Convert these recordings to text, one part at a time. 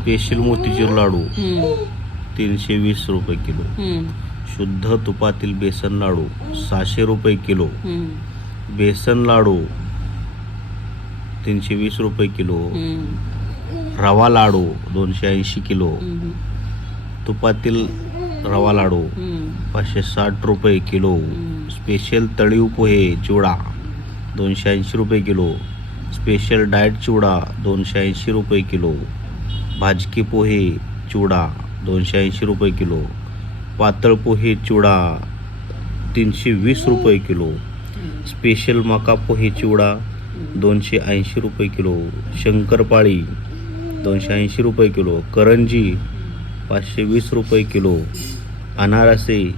Special motichoor लाडू. तीनशे वीस रुपये किलो. शुद्ध तुपातील बेसन लाडू सहाशे रुपये किलो. बेसन लाडू तीनशे वीस रुपये किलो. रवा लाडू दोनशे ऐंशी किलो. तुपातील रवा लाडू पाचशे साठ रुपये किलो. स्पेशल तळीव पोहे चिवडा दोनशे ऐंशी रुपये किलो. स्पेशल डाएट चिवडा दोनशे ऐंशी रुपये किलो. भाजके पोहे चिवडा दोनशे ऐंशी रुपये किलो. पातळ पोहे चिवडा तीनशे वीस रुपये किलो. स्पेशल मका पोहे चिवडा दोनशे ऐंशी रुपये किलो. शंकरपाळी दोनशे ऐंशी रुपये किलो. करंजी पाचशे वीस रुपये किलो. अनारसे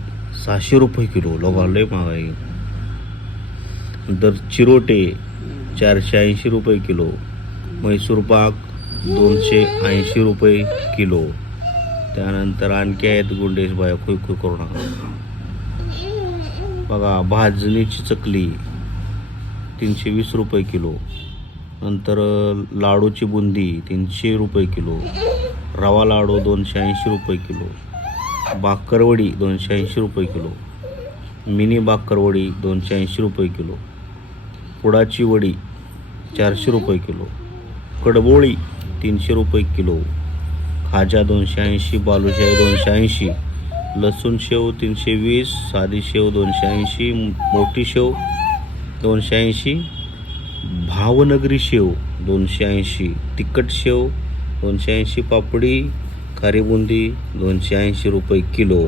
सहाशे रुपये किलो. लोकांना महागाई दर चिरोटे चारशे ऐंशी रुपये किलो. म्हैसूर पाक दोनशे ऐंशी रुपये किलो. त्यानंतर आणखी आहेत गुंडेश बाया खुय खुय करू नका. बघा भाजणीची चकली तीनशे वीस रुपये किलो. नंतर लाडूची बुंदी तीनशे रुपये किलो. रवा लाडू दोनशे ऐंशी रुपये किलो. बाकरवडी दोनशे ऐंशी रुपये किलो. मिनी बाकरवडी दोनशे ऐंशी रुपये किलो. पुडाची वडी चारशे रुपये किलो. कडबोळी तीनशे रुपये किलो. खाजा दोनशे ऐंशी बालुशाही दोनशे ऐंशी लसूण शेव तीनशे वीस साधी शेव दोनशे ऐंशी मोठी शेव दोनशे ऐंशी भावनगरी शेव दोनशे ऐंशी तिखट शेव दोनशे ऐंशी पापडी खारी बुंदी दोनशे ऐंशी रुपये किलो.